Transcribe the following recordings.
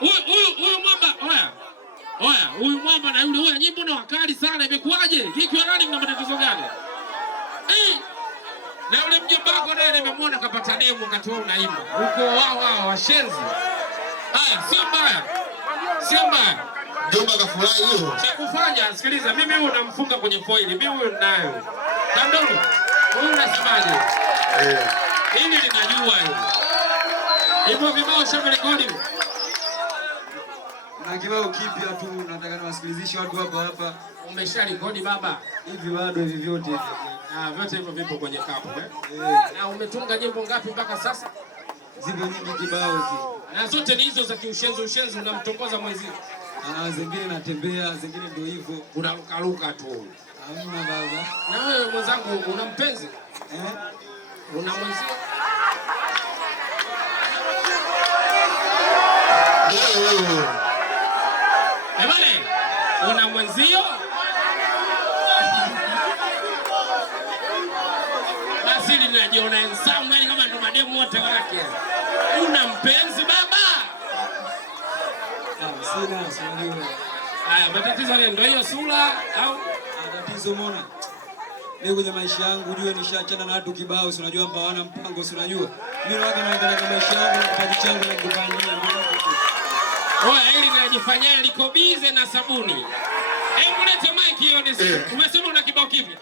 Huyu mwamba, oya, huyu mwamba na yule nyimbo na wakali sana, imekuaje? Kiki wa nani, mna matatizo gani? Na yule mjomba wako naye nimemwona kapata demo wakati wao unaimba. Huko wao washenzi. Haya, sio mbaya. Mjomba kafurahi hiyo. Cha kufanya, sikiliza, mimi huyu namfunga kwenye foili. Mimi huyu ninayo. Kandoni, huyu unasemaje? Hili linajua hili. Hivyo vibao shamba rekodi. Na kibao kipya tu nataka niwasikilizishe watu hapa. Umesha rekodi baba? Hivi bado hivi vyote hivi. Vyote hivyo vipo kwenye kapu Na umetunga nyimbo ngapi mpaka sasa? Zipo nyingi kibao hivi. Na zote ni hizo za kiushenzi unamtongoza mwezi. Zingine natembea, zingine ndio hivyo. Unarukaruka tu. Hamna baba. Na wewe mwenzangu una mpenzi? Una mwenzio? Ebale, una mwenzio? Basi linajiona ensamu, yani kama ndo mademu wote wake. Una mpenzi baba? Sina, sijui. Haya, matatizo ni ndio hiyo sura au? Tatizo mbona? Mimi kwenye maisha yangu ujue nishaachana na watu kibao, si unajua hapa hawana mpango, si unajua. Mimi naangalia kama maisha yangu na kipaji changu na kupambania. Oya, hili linajifanyia liko bize na sabuni. Hebu lete mic hiyo nisikie. Umesema una kibao kipya?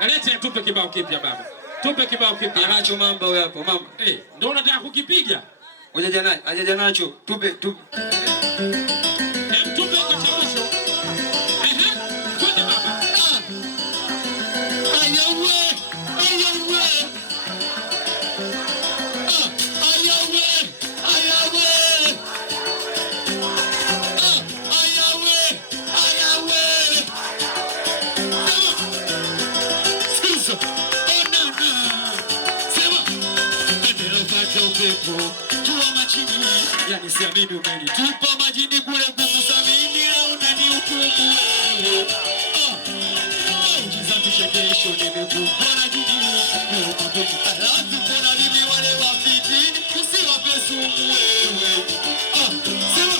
Lete tupe kibao kipya baba. Tupe kibao kipya. Anacho mamba wewe hapo, mamba. Ndio unataka kukipiga? Hajaja nacho. Tupe. Tupe kwa chamusho. Twende baba. Yani siamini umenitupa majini kule kukusamini leo unanihukumu wewe. Jizamisha kesho nimekupona jini. Alafu kuna mimi wale wafitini usiwape sumu wewe. Sema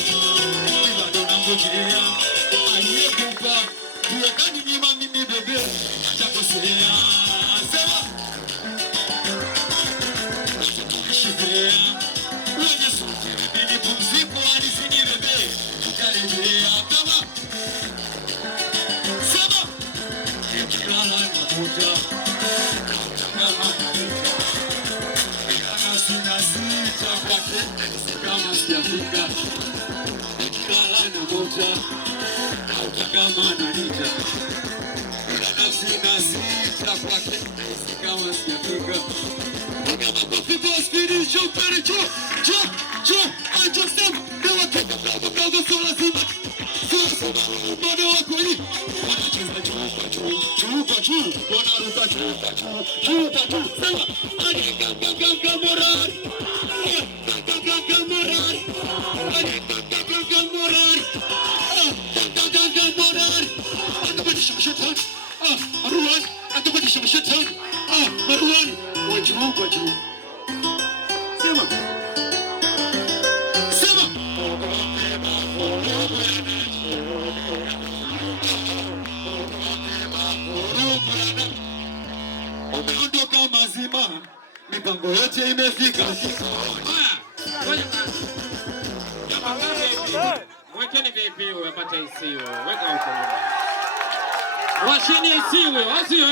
bado nangojea aliyekupa tuwekani nyima mimi bebe atakosea. Sema shikea mipango yote imefika. Mwekeni vipi upate isiwe. Weka huko. Washini isiwe, au sio?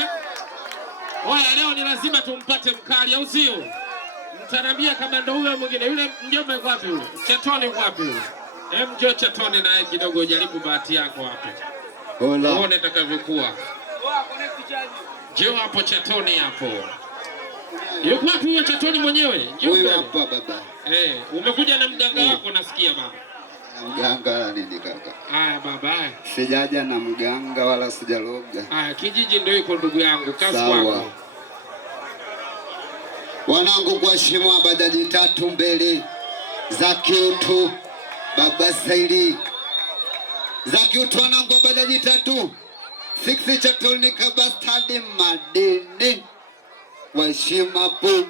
Oya, leo ni lazima tumpate mkali, au sio? Mtanambia kama ndo huyo mwingine. Yule mjomba yuko wapi yule? Chatoni yuko wapi yule? Njoo Chatoni naye kidogo jaribu bahati yako hapo. Hola. Uone itakavyokuwa. Njoo hapo Chatoni hapo. Yuko wapi huyo Chatoni mwenyewe? Huyo hapa baba. Umekuja na mganga wako nasikia baba. Mganga nini kaka? Baba. Sijaja na mganga wala sijaloga. Kijiji ndio iko ndugu yangu, kazi kwako. Wanangu kwa shimo bajaji 3 mbele za kiutu baba Zaidi. Za kiutu wanangu bajaji 3. 6 Chatoni kabastadi madini. Washima po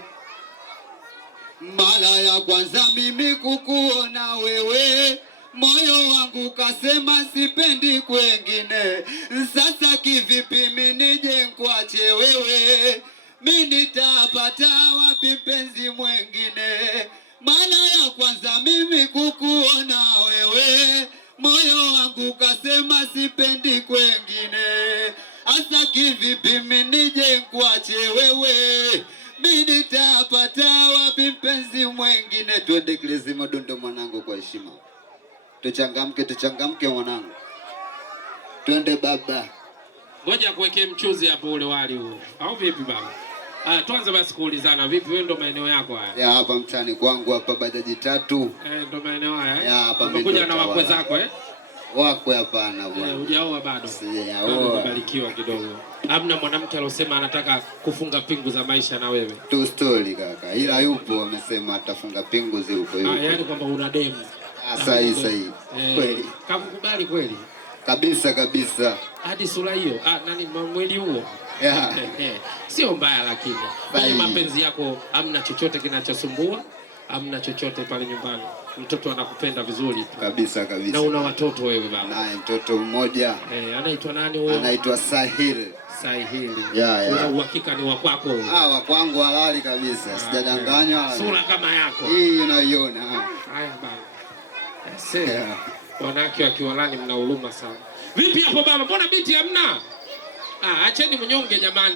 Mara ya kwanza mimi kukuona wewe, moyo wangu kasema sipendi kwengine. Sasa kivipi mimi nije nkwache wewe, mimi nitapata wapi mpenzi mwengine? Mara ya kwanza mimi kukuona wewe, moyo wangu kasema sipendi kwengine. Asa kivipi mimi nije nkwache wewe, mimi nitapata wapi mpenzi mwengine? Twende Kilezi Madondo mwanangu, kwa heshima. Tuchangamke mwanangu. Twende baba. Ngoja kuwekea mchuzi hapo ule wali huo. Au vipi baba? Tuanze basi kuulizana, vipi wewe ndo maeneo yako haya? Ya hapa mtani kwangu hapa bajaji 3. Ndo maeneo haya. Ya hapa mimi. Umekuja na wakwe zako Wakwe hapana bwana. Hujaoa bado? Sijaoa. Kubarikiwa kidogo. Hamna mwanamke alosema anataka kufunga pingu za maisha na wewe? Tu story kaka. Ila yupo amesema atafunga pingu ziupo yupo. Yaani kwamba una demu. Sahi. Kweli. Kakukubali kweli? Kabisa. Hadi sura hiyo. Nani mwili huo? Yeah. Sio mbaya lakini. Kwenye mapenzi yako hamna chochote kinachosumbua? Hamna chochote pale nyumbani? Mtoto anakupenda vizuri tu. Kabisa. Na una watoto wewe baba? Naye mtoto mmoja. Anaitwa nani huyo? Anaitwa Sahil. Una uhakika ni wa kwako? Wa kwangu halali kabisa. Sijadanganywa. Sura kama yako. Hii unaiona. Haya baba. Wanawake wa Kiwalani mna huruma sana. Vipi hapo baba? Mbona biti hamna? Acheni mnyonge jamani.